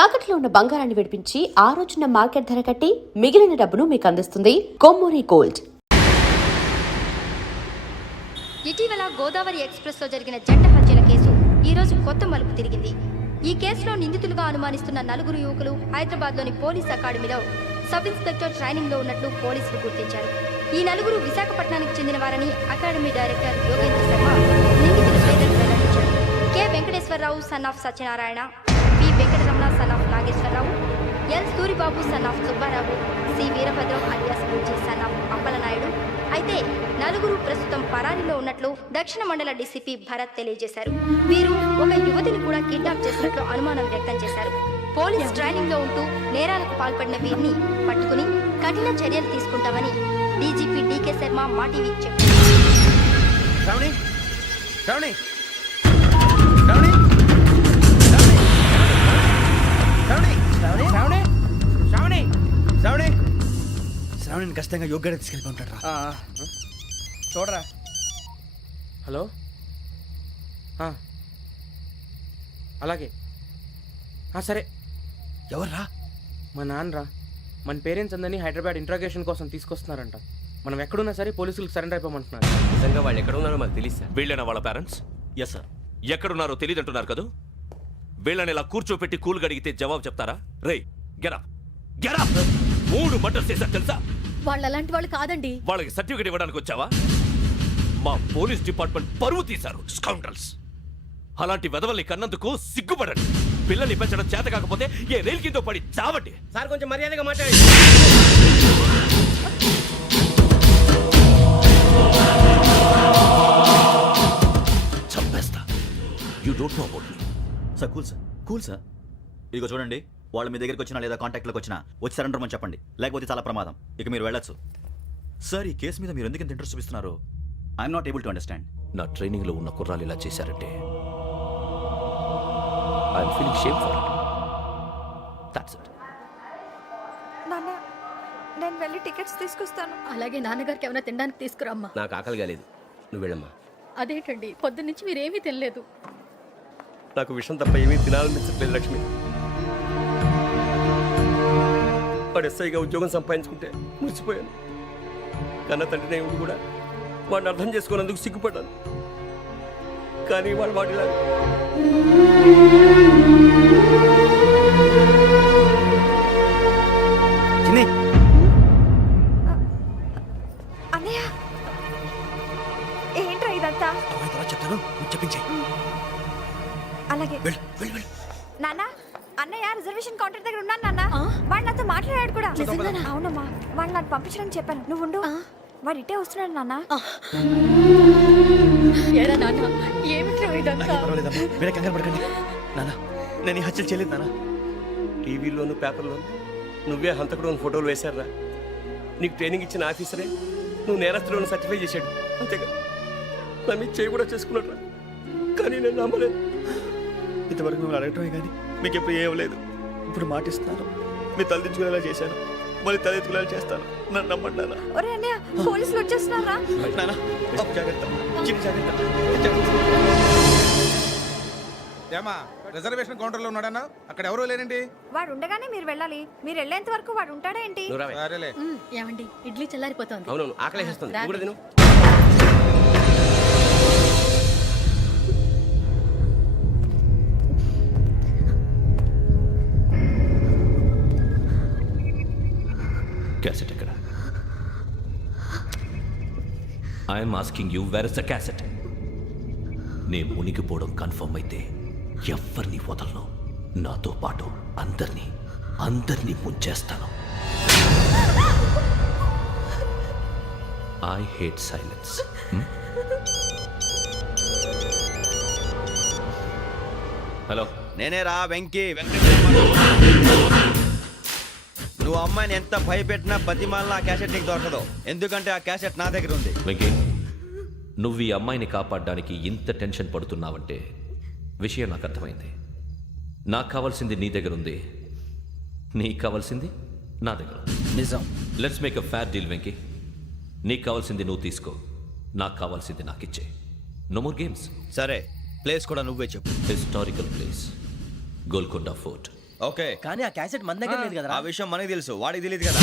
తాకట్లో ఉన్న బంగారాన్ని విడిపించి ఆ రోజున మార్కెట్ ధర కట్టి మిగిలిన డబ్బును మీకు అందిస్తుంది కొమ్మూరి గోల్డ్. ఇటీవల గోదావరి ఎక్స్ప్రెస్ లో జరిగిన జంట హత్యల కేసు ఈ రోజు కొత్త మలుపు తిరిగింది. ఈ కేసులో నిందితులుగా అనుమానిస్తున్న 4 యువకులు హైదరాబాద్ లోని పోలీస్ అకాడమీలో సబ్ ఇన్స్పెక్టర్ ట్రైనింగ్ లో ఉన్నట్లు పోలీసులు గుర్తించారు. ఈ 4 విశాఖపట్నానికి చెందిన వారని అకాడమీ డైరెక్టర్ యోగేంద్ర శర్మ నిందితుల పేర్లను వెల్లడించారు. K Venkateswararao son of Satyanarayana, P Venkataramana son of Nageswararao, L Suribabu son of Subbarao, C Veerabhadram alias Bujji son of Appalanaidu. అయితే 4 ప్రస్తుతం పరారీలో ఉన్నట్లు దక్షిణ మండల డీసీపీ భరత్ తెలియజేశారు. వీరు ఒక యువతిని కూడా కిడ్నాప్ చేసినట్లు అనుమానం వ్యక్తం చేశారు. పోలీస్ ట్రైనింగ్ లో ఉంటూ నేరాలకు పాల్పడిన వీరిని పట్టుకుని కఠిన చర్యలు తీసుకుంటామని డీజీపీ డీకే శర్మ మా టీవీకి చెప్పారు. శ్రావణిని ఖచ్చితంగా యోగ్యత తీసుకెళ్ళిపోంటాడు రా. చూడరా. హలో, అలాగే సరే. ఎవర్రా? మా నాన్నరా. మన పేరెంట్స్ అందరినీ హైదరాబాద్ ఇంట్రాగేషన్ కోసం తీసుకొస్తున్నారంట. మనం ఎక్కడున్నా సరే పోలీసులకు సరెండర్ అయిపోమంటున్నారు. నిజంగా వాళ్ళు ఎక్కడ ఉన్నారో మాకు తెలియదు సార్. వీళ్ళేనా వాళ్ళ పేరెంట్స్? Yes sir. ఎక్కడున్నారో తెలియదంటున్నారు కదా. వీళ్ళని ఇలా కూర్చోపెట్టి కూల్ గడిగితే జవాబు చెప్తారా? రేయ్ గెటప్ గెటప్. 3 మర్డర్స్ చేశారు తెలుసా? వాళ్ళు అలాంటి వాళ్ళు కాదండి. వాళ్ళకి సర్టిఫికేట్ ఇవ్వడానికి వచ్చావా? మా పోలీస్ డిపార్ట్మెంట్ పరువు తీశారు స్కౌండ్రల్స్. అలాంటి వెధవల్ని కన్నందుకు సిగ్గుపడండి. పిల్లల్ని పెంచడం చేత కాకపోతే ఏ రైలు కింద పడి చావండి. సార్ కొంచెం మర్యాదగా మాట్లాడండి. చంపేస్తా. You don't know about me. Sir cool sir. ఇదిగో చూడండి, వాళ్ళు మీ దగ్గరికి వచ్చినా లేదా కాంటాక్ట్లోకి వచ్చినా వచ్చి సరెండర్ అని చెప్పండి, లేకపోతే చాలా ప్రమాదం. ఇక మీరు వెళ్ళొచ్చు. సార్, ఈ కేసు మీద మీరు ఎందుకు ఇంత ఇంట్రెస్ట్ చూపిస్తున్నారు? I'm not able to understand. నా ట్రైనింగ్ లో ఉన్న కుర్రాలు ఇలా చేశారంటే I'm feeling shame for it. That's it. నాన్న, నేను వెళ్ళి టికెట్స్ తీసుకొస్తాను. అలాగే నాన్నగారికి ఏమైనా తినడానికి తీసుకురామ్మా. నాకు ఆకలి కాలేదు, నువ్వు వెళ్ళమ్మా. అదేంటండి, పొద్దున్నుంచి మీరేమీ తినలేదు. నాకు విషయం తప్ప ఏమీ తినాలనిపించట్లేదు లక్ష్మి. వాడు ఎస్ఐగా ఉద్యోగం సంపాదించుకుంటే మురిసిపోయాను. కన్న తండ్రినే ఉండి కూడా వాడిని అర్థం చేసుకున్నందుకు సిగ్గుపడ్డాను. కానీ వాడిలా అన్నయ్య, ఏంట్రా ఇదంతా? చెప్తాను, చెప్పించే. అలాగే నాన్న, అన్నయ్య రిజర్వేషన్ కౌంటర్ దగ్గర ఉన్నాను నాన్న. వాడు నాతో మాట్లాడాడు కూడా. అవునమ్మా, వాడు నాకు పంపించడానికి చెప్పాను. నువ్వు ఉండు, వాడు ఇటే వస్తున్నాడు నాన్న. ఏరా నాన్న, ఏమిట్రా ఇదంతా? వేరే కంగారు పడకండి నాన్న. నేను ఈ హత్యలు చేయలేదు నాన్న. టీవీలోను పేపర్లోను నువ్వే హంతకుడు ఫోటోలు వేశారా? నీకు ట్రైనింగ్ ఇచ్చిన ఆఫీసరే నువ్వు నేరస్తులను సర్టిఫై చేశాడు. అంతేగా నా మీద చేయి కూడా చేసుకున్నాడు. కానీ నేను నమ్మలేదు. ఇంతవరకు మిమ్మల్ని అడగటమే కానీ మీకు ఎప్పుడు ఏమలేదు. ఇప్పుడు మాటిస్తున్నాను, మీరు తలదించుకునేలా చేశాను, మళ్ళీ తలెత్తుకునేలా చేస్తాను. నన్ను నమ్మండి నాన్న. ఒరే అన్నయ్య, పోలీసులు వచ్చేస్తున్నారా? నాన్న జాగ్రత్త, చిన్న జాగ్రత్త. ఏమా రిజర్వేషన్ కౌంటర్ లో ఉన్నాడన్నా? అక్కడ ఎవరూ లేనండి. వాడు ఉండగానే మీరు వెళ్ళాలి. మీరు వెళ్ళేంత వరకు వాడు ఉంటాడా ఏంటి? సరేలే. ఏమండి, ఇడ్లీ చల్లారిపోతుంది. అవునవును, ఆకలేస్తుంది. నువ్వు కూడా తిను. క్యాసెట్ ఎక్కడ? I'm asking you, where is the cassette? నే మునిగిపోవడం కన్ఫర్మ్ అయితే ఎవరిని వదలను. నాతో పాటు అందరినీ ముంచేస్తాను. I hate silence. హలో, నేనే రా వెంకీ. నువ్వు అమ్మాయిని ఎంత భయపెట్టినా బతిమాలినా ఆ క్యాసెట్ నీకు దొరకదు. ఎందుకంటే ఆ క్యాసెట్ నా దగ్గర ఉంది. వెంకీ, నువ్వు ఈ అమ్మాయిని కాపాడడానికి ఇంత టెన్షన్ పడుతున్నావంటే విషయం నాకు అర్థమైంది. నాకు కావాల్సింది నీ దగ్గర ఉంది, నీకు కావాల్సింది నా దగ్గర. నిజం. Let's make a fair deal Venky. నీకు కావాల్సింది నువ్వు తీసుకో, నాకు కావాల్సింది నాకు ఇచ్చే. No more games. సరే, ప్లేస్ కూడా నువ్వే చెప్పు. Historical place, Golconda fort. Okay కానీ ఆ క్యాసెట్ మన దగ్గర లేదు కదా. ఆ విషయం మనకి తెలుసు, వాడికి తెలియదు కదా.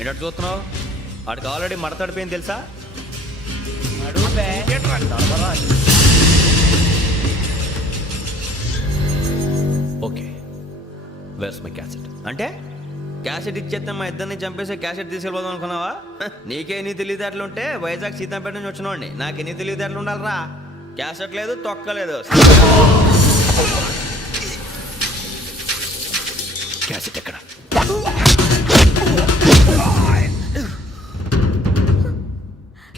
ఏంటంటే చూస్తున్నావు? వాడికి ఆల్రెడీ మడతడిపోయింది తెలుసా? Okay, where's my cassette? అంటే క్యాసెట్ ఇచ్చేస్తే మా ఇద్దరిని చంపేసి క్యాసెట్ తీసుకెళ్ళిపోదాం అనుకున్నావా? నీకే ఎన్ని తెలివితేటలు ఉంటే వైజాగ్ సీతాపేట నుంచి వచ్చినవాడిని, నాకు ఎన్ని తెలివితేటలు ఉండాలరా? క్యాసెట్ లేదు, తొక్కలేదు. క్యాసెట్ ఎక్కడ?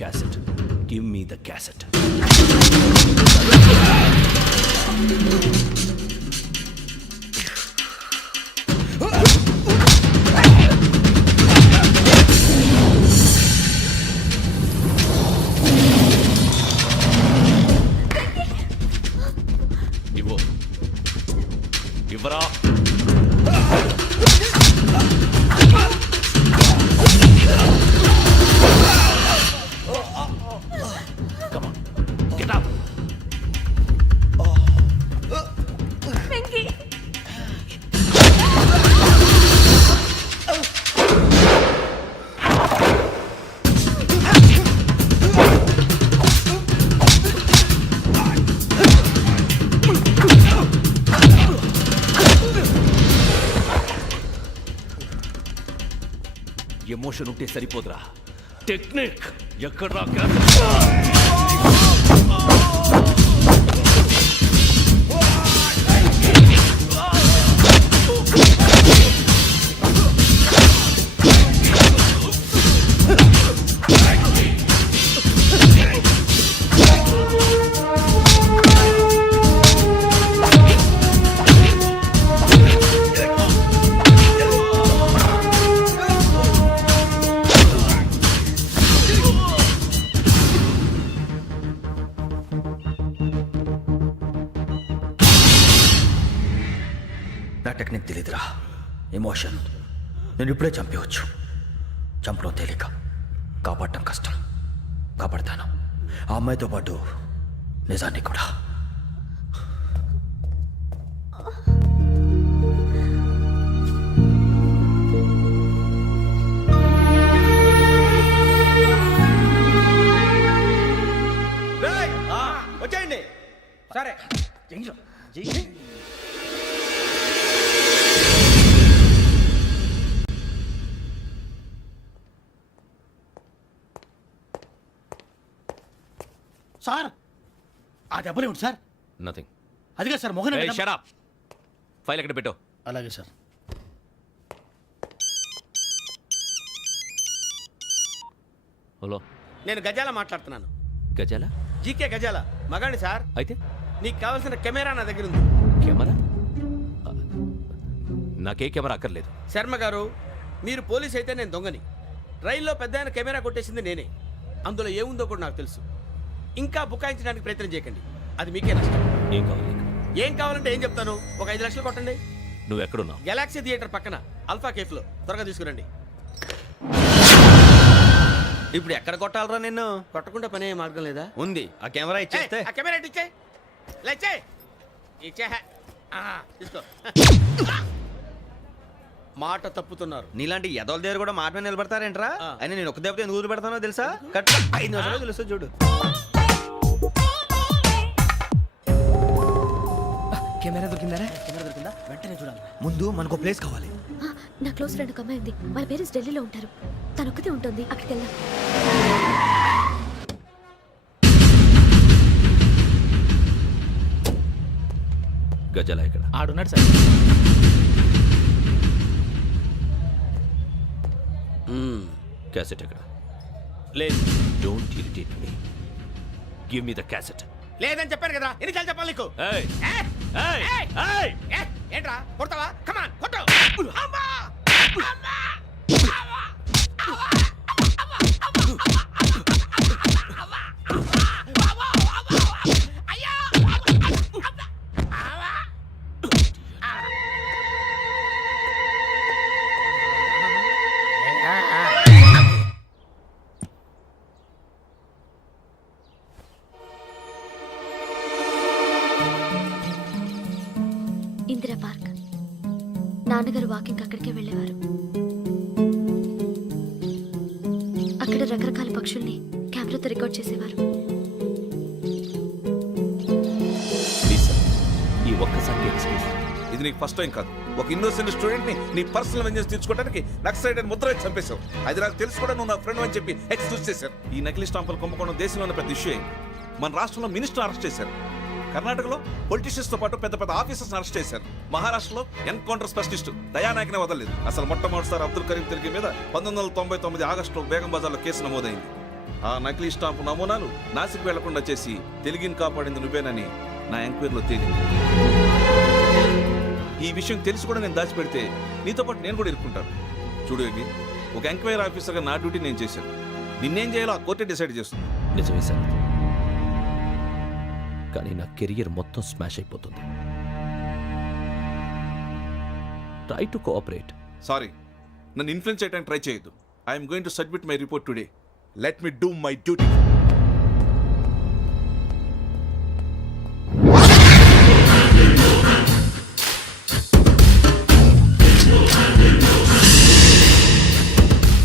Cassette, give me the cassette. ఇవ్వు, ఇవ్వరా. Come on, get up. Emotion ఉంటే సరిపోదురా, టెక్నిక్ ఎక్కడ్రా? నా టెక్నిక్ తెలీదురా, ఎమోషన్. నేను ఇప్పుడే చంపేవచ్చు. చంపడం తేలిక, కాపాడటం కష్టం. కాపాడతాను ఆ అమ్మాయితో పాటు నిజాన్ని కూడా. వచ్చేయండి. సరే. సార్ ఆ దెబ్బలేమిటి సార్? నథింగ్. అదిగా sir Mohan. Shut up. File ఎక్కడ పెట్టు? అలాగే సార్. హలో, నేను గజాల మాట్లాడుతున్నాను. గజాల? జీకే గజాల మగాండి సార్. అయితే నీకు కావాల్సిన కెమెరా నా దగ్గర ఉంది. కెమెరా? నాకే కెమెరా అక్కర్లేదు. శర్మ గారు, మీరు పోలీస్ అయితే నేను దొంగని. రైల్లో పెద్ద ఆయన కెమెరా కొట్టేసింది నేనే. అందులో ఏముందో కూడా నాకు తెలుసు. ఇంకా బుకాయించడానికి ప్రయత్నం చేయకండి, అది మీకే నష్టం. ఏం కావాలి నీకు? ఏం కావాలంటే ఏం చెప్తాను, ఒక 5 లక్షలు కొట్టండి. నువ్వు ఎక్కడున్నావు? గెలాక్సీ థియేటర్ పక్కన అల్ఫా కేఫ్ లో, త్వరగా తీసుకురండి. ఇప్పుడు ఎక్కడ కొట్టాలరా నిన్ను? కొట్టకుండా పనే మార్గం లేదా? ఉంది, ఆ కెమెరా ఇచ్చేస్తే. ఆ కెమెరా ఇచ్చే లేచే ఇచ్చే తీసుకో. మాట తప్పుతున్నారు. నీలాంటి ఎదల దగ్గర కూడా మాట మీద నిలబడతారేంట్రా? ఆ. అయినా నేను ఒక దెబ్బతో ఎందుకు పెడతానో తెలుసా? కరెక్ట్ 5 నిమిషాలు తెలుసు చూడు. కెమెరా దొరికిందా? వెంటనే చూడాలి. ముందు మనకు ప్లేస్ కావాలి. నా క్లోజ్ ఫ్రెండ్ ఒక అమ్మాయి ఉంది. వాళ్ళ పేరెంట్స్ ఢిల్లీలో ఉంటారు. తను ఒక్కతే ఉంటుంది. అక్కడికి వెళ్దాం. గజల ఇక్కడ ఆడున్నాడు సార్. క్యాసెట్ ఎక్కడ? లేదు don't irritate me. Give me the cassette. లేదని చెప్పాను కదా, ఎన్నిసార్లు చెప్పాలి నీకు? ఏయ్ ఏ? ఏయ్ ఏయ్! ఏయ్ ఏ? ఏంట్రా కొడతావా? కమాన్ కొట్టు. అమ్మా! అమ్మా! ఇందిరా పార్క్. నాన్నగారు వాకింగ్ అక్కడికే వెళ్ళేవారు. అక్కడ రకరకాల పక్షుల్ని కెమెరాతో రికార్డ్ చేసేవారు. ప్లీజ్ సార్, ఈ ఒక్కసారి ఎక్స్క్యూజ్. ఇది నీకు ఫస్ట్ టైం కాదు. ఒక ఇన్నోసెంట్ స్టూడెంట్ ని నీ పర్సనల్ వెంజెన్స్ తీర్చుకోవడానికి నక్సలైట్ అని ముద్ర వేసి చంపేశావు. అది నాకు తెలుసు కూడా నువ్వు నా ఫ్రెండ్ అని చెప్పి ఎక్స్క్యూజ్ చేశారు. ఈ నకిలీ స్టాంపులు కుంభకోణం దేశంలో ఉన్న పెద్ద ఇష్యూ అయింది. మన రాష్ట్రంలో మినిస్టర్ అరెస్ట్ చేశారు. కర్ణాటకలో పొలిటీషియన్స్ తో పాటు పెద్ద పెద్ద ఆఫీసర్స్ అరెస్ట్ చేశారు. మహారాష్ట్రలో ఎన్కౌంటర్ స్పెషలిస్ట్ దయానాయకనే వదలలేదు. అసలు మొట్టమొదటిసారి అబ్దుల్ కరీం తిరిగి మీద 1999 ఆగస్టులో బేగం బజార్లో కేసు నమోదైంది. ఆ నకిలీ స్టాంపు నమూనాలు నాసిక్ వెళ్లకుండా చేసి తెలుగుని కాపాడింది నువ్వేనని నా ఎంక్వైరీలో తేలింది. ఈ విషయం తెలిసి కూడా నేను దాచిపెడితే నీతో పాటు నేను కూడా ఇరుక్కుంటాను. చూడు యోగి, ఒక ఎంక్వైరీ ఆఫీసర్గా నా డ్యూటీ నేను చేశాను. నిన్నేం చేయాలో ఆ కోర్టే డిసైడ్ చేస్తుంది. నిజమే సార్, కానీ నా కెరియర్ మొత్తం స్మాష్ అయిపోతుంది. Try to cooperate. సారీ, నన్ను ఇన్ఫ్లుయెన్స్ చేయడానికి ట్రై చేయొద్దు. I'm going to submit my report today. Let me do my duty.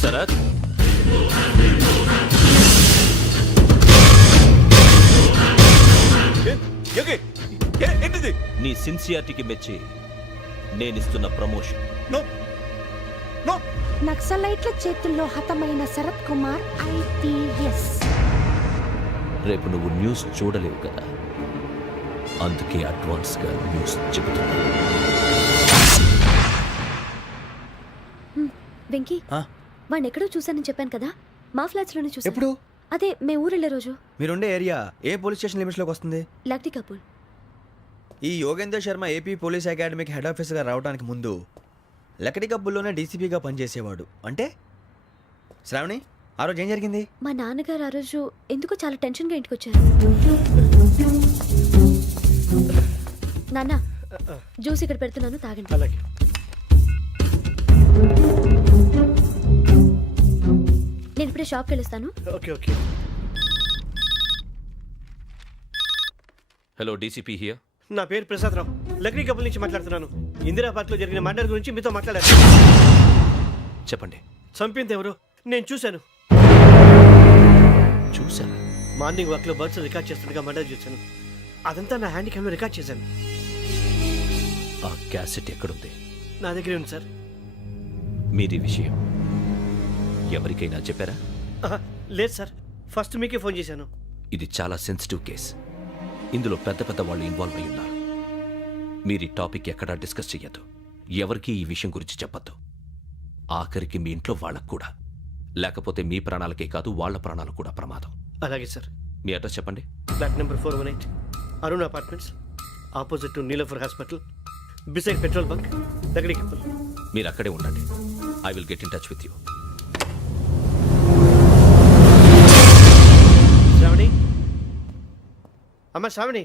Sarath, ఏంటిది? నీ సిన్సియారిటీకి మెచ్చి నేనిస్తున్న ప్రమోషన్. No no. నక్సలైట్ల చేతుల్లో హతమైన శరత్ కుమార్ IPS. రేపు నువ్వు న్యూస్ చూడలేవు కదా, అందుకే అడ్వాన్స్గా న్యూస్ చెబుతున్నా. వెంకీ, వాడిని ఎక్కడో చూశానని చెప్పాను కదా, మా ఫ్లాట్స్ లోనే చూసాను. ఎప్పుడు? అదే మేము ఊరెళ్ళే రోజు. మీరుండే ఏరియా ఏ పోలీస్ స్టేషన్ లిమిట్స్ లోకి వస్తుంది? లక్టీ కపూర్. ఈ యోగేందర్ శర్మ ఏపీ పోలీస్ అకాడమీకి హెడ్ ఆఫీసర్గా రావడానికి ముందు లకడి కబ్బుల్లోనే డీసీపీగా పనిచేసేవాడు. అంటే శ్రావణి, ఆ రోజు ఏం జరిగింది? మా నాన్నగారు ఆ రోజు ఎందుకో చాలా టెన్షన్గా ఇంటికి వచ్చారు. నాన్న, జ్యూస్ ఇక్కడ పెడుతున్నాను, తాగండి. అలాగే. నేను ఇప్పుడే షాప్కి వెళ్ళొస్తాను. Okay okay. Hello, DCP here. నా పేరు ప్రసాదరావు, లక్డీ కపుల్ నుంచి మాట్లాడుతున్నాను. ఇందిరా పార్క్ లో జరిగిన మర్డర్ గురించి మీతో మాట్లాడారు. చెప్పండి. చంపింది ఎవరు? నేను చూశాను. చూసారా? మార్నింగ్ వాక్ లో బర్డ్స్ రికార్డ్ చేస్తుండగా మర్డర్ చూశాను. అదంతా నా హ్యాండ్ క్యామ్ లో రికార్డ్ చేశాను. ఆ క్యాసెట్ ఎక్కడుంది? నా దగ్గరే ఉంది సార్. మీరు ఈ విషయం ఎవరికైనా చెప్పారా? లేదు సార్, ఫస్ట్ మీకే ఫోన్ చేశాను. ఇది చాలా సెన్సిటివ్ కేస్. ఇందులో పెద్ద పెద్ద వాళ్ళు ఇన్వాల్వ్ అయి ఉన్నారు. మీరు ఈ టాపిక్ ఎక్కడా డిస్కస్ చెయ్యొద్దు. ఎవరికి ఈ విషయం గురించి చెప్పొద్దు. ఆఖరికి మీ ఇంట్లో వాళ్ళకు కూడా. లేకపోతే మీ ప్రాణాలకే కాదు, వాళ్ళ ప్రాణాలు కూడా ప్రమాదం. అలాగే సార్. మీ అడ్రస్ చెప్పండి. Flat number 418, Arun apartments, opposite to Niloufer hospital, beside petrol bunk, Lakdi Kapul. మీరు అక్కడే ఉండండి. I will get in touch with you. Sravani, అమ్మ శ్రావణి,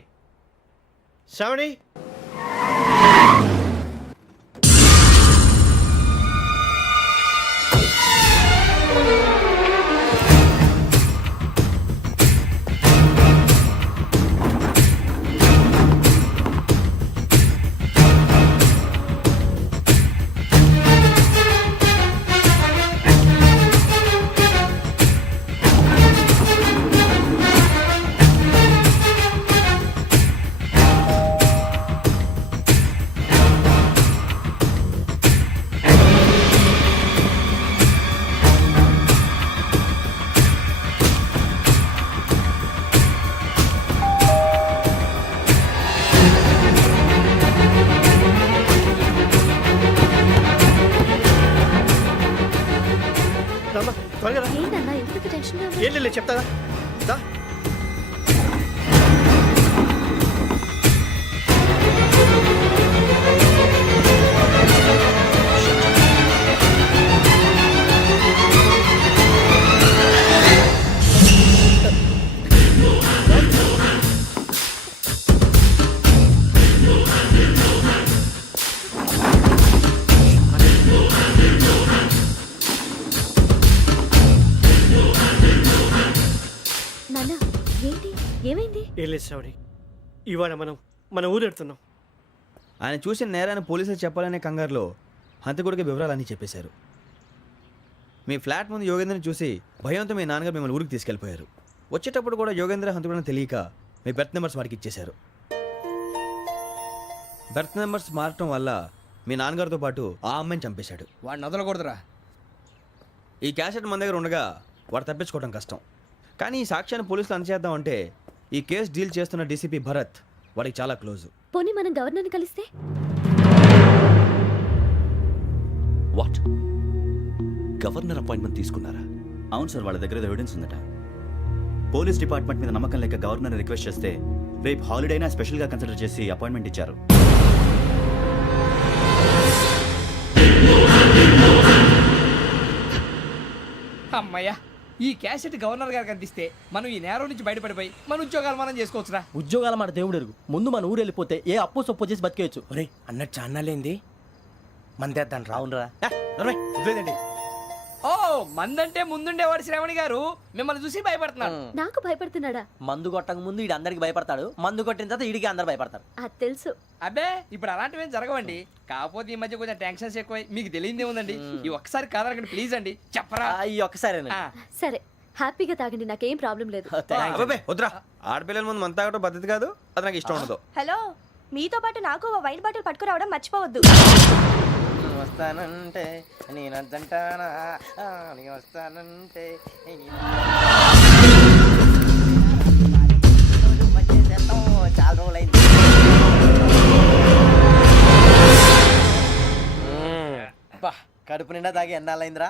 శ్రావణి రామ్మా త్వరగా రా. ఏంటన్నా ఎందుకు టెన్షన్ ఏం లేదు చెప్తాదా దా. నాన్న ఏంటి ఏమైంది? ఏం లేదు శ్రావణి, ఇవాళ మనం మన ఊరు వెళ్తున్నాం. ఆయన చూసిన నేరాన్ని పోలీసులు చెప్పాలనే కంగారులో హంతకుడికి వివరాలన్నీ చెప్పేశారు. మీ ఫ్లాట్ ముందు యోగేంద్రని చూసి భయంతో మీ నాన్నగారు మిమ్మల్ని ఊరికి తీసుకెళ్ళిపోయారు. వచ్చేటప్పుడు కూడా యోగేంద్ర హంతకుడని తెలియక మీ బెర్త్ నెంబర్స్ వారికి ఇచ్చేశారు. బెర్త్ నెంబర్స్ మారటం వల్ల మీ నాన్నగారితో పాటు ఆ అమ్మాయిని చంపేశాడు. వాడిని వదలకూడదురా. ఈ క్యాసెట్ మన దగ్గర ఉండగా వాడు తప్పించుకోవడం కష్టం. కానీ ఈ సాక్ష్యాన్ని పోలీసులు అందజేద్దామంటే ఈ కేసు డీల్ చేస్తున్న డీసీపీ భరత్ వాడికి చాలా క్లోజు. పోనీ మనం గవర్నర్ని కలిస్తే? వాట్? గవర్నర్ అపాయింట్మెంట్ తీసుకున్నారా? అవును సార్, వాళ్ళ దగ్గర ఎవిడెన్స్ ఉందట. పోలీస్ డిపార్ట్మెంట్ మీద నమ్మకం లేక గవర్నర్ రిక్వెస్ట్ చేస్తే రేపు హాలిడేనా స్పెషల్గా కన్సిడర్ చేసి అపాయింట్మెంట్ ఇచ్చారు. అమ్మయ్యా, ఈ క్యాసెట్ గవర్నర్ గారికి అందిస్తే మనం ఈ నేరం నుంచి బయటపడిపోయి మన ఉద్యోగాలు మనం చేసుకోవచ్చురా. ఉద్యోగాల మాట దేవుడు ఎరుగు. ముందు మన ఊరు వెళ్ళిపోతే ఏ అప్పు సొప్పు చేసి బతికేయచ్చు. ఒరే అన్నట్టు చాన్నాలేంది మందేద్దాను రావునరా. వదిలేదండి. ఓ మందంటే ముందుండేవాడు శ్రావణి గారు మిమ్మల్ని చూసి భయపడుతున్నాడు. నాకు భయపడుతున్నాడా? మందు కొట్టక ముందు ఈడు అందరికి భయపడతాడు, మందు కొట్టిన తర్వాత ఈడికి అందరు భయపడతారు. అది తెలుసు. అబ్బే ఇప్పుడు అలాంటివి ఏం జరగవండి. కాకపోతే ఈ మధ్య కొంచెం టెన్షన్స్ ఎక్కువ, మీకు తెలియదే ఉందండి. ఈ ఒక్కసారి కాదనకండి ప్లీజ్ అండి, చెప్పరా. ఈ ఒక్కసారి సరే హ్యాపీగా తాగండి, నాకేం ప్రాబ్లం లేదు. అబ్బే వద్దురా, ఆడపిల్లల ముందు మన తాగటం పద్ధతి కాదు, అది నాకు ఇష్టం ఉండదు. హలో, మీతో పాటు నాకు ఓ వైన్ బాటిల్ పట్టుకురావడం మర్చిపోవద్దు. వస్తానంటే నేనంటానా, వస్తానంటే చాలా రోజులైంది. కడుపు నిండా తాగి ఎన్నాళ్ళైందిరా?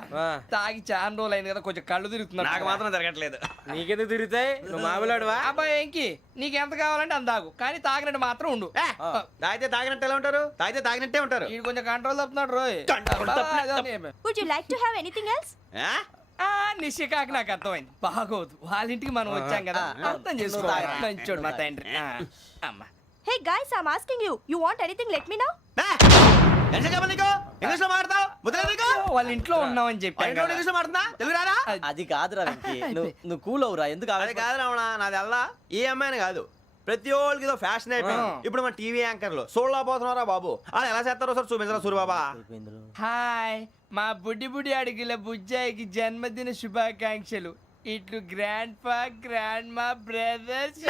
తాగి చాలా రోజులు అయింది కదా, కొంచెం కళ్ళు తిరుగుతున్నా. నాకు మాత్రం జరగట్లేదు. నీకెందుకు తిరుగుతాయి? నువ్వు మామిలాడువా? అబ్బాయి ఏంకి నీకు ఎంత కావాలంటే అంత తాగు, కానీ తాగినట్టు మాత్రం ఉండు. తాగితే తాగినట్టు ఎలా ఉంటారు? తాగితే తాగినట్టే ఉంటారు. వీడు కొంచెం కంట్రోల్ తప్పుతున్నాడు రోయ్. Would you like to have anything else? నిశ్చికాకి నాకు అర్థమైంది. బాగోదు, వాళ్ళ ఇంటికి మనం వచ్చాం కదా, అర్థం చేసుకోవాలి. మంచోడు మా తండ్రి. అమ్మా hey guys, I am asking you, you want anything let me know. English లో మాట్లాడతావు? వాళ్ళ ఇంట్లో ఉన్నామని చెప్పి ఇంగ్లీష్ లో మాట్లాడుతున్నా? తెలుగు రాదా? అది కాదురా వెంకీ, నువ్వు కూల్ అవురా. ఎందుకు అదే కాదు రావణ, నాది అల్లా ఏ అమ్మాయిని కాదు, ప్రతి ఒక్కరికి ఏదో ఫ్యాషన్ అయిపోయింది. ఇప్పుడు మన టీవీ యాంకర్లు సోళ్ళ పోతున్నారా బాబు, అది ఎలా చేస్తారో సార్ చూపించరా సూరిబాబా. హాయ్, మా బుడ్డి బుడి అడిగిల బుజ్జాయికి జన్మదిన శుభాకాంక్షలు. ఇట్లు గ్రాండ్ ఫా గ్రాండ్ మా బ్రదర్స్.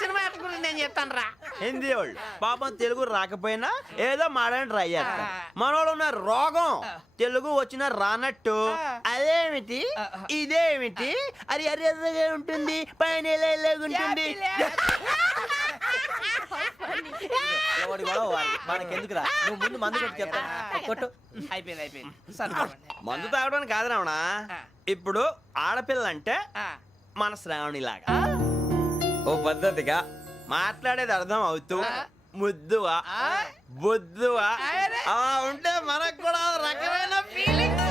సినిమా గురించి నేను చెప్తాను రా. హిందీ వాళ్ళు పాపం తెలుగు రాకపోయినా ఏదో మాడని ట్రై చేస్తారు. మనోళ్ళు ఉన్న రోగం తెలుగు వచ్చిన రానట్టు అదేమిటి ఇదేమిటి అది అర్రగా ఉంటుంది, పైన ఉంటుంది. మనకెందుకురా, నువ్వు ముందు మందు కొట్టి చెప్తా. కొట్టు. అయిపోయింది. మందు తాగడానికి కాదు రావణ, ఇప్పుడు ఆడపిల్ల అంటే మన శ్రావణి లాగా ఓ పద్ధతిగా మాట్లాడేది అర్థం అవుతూ ముద్దువా బొద్దువా అలా ఉంటే మనకు కూడా రకమైన ఫీలింగ్స్.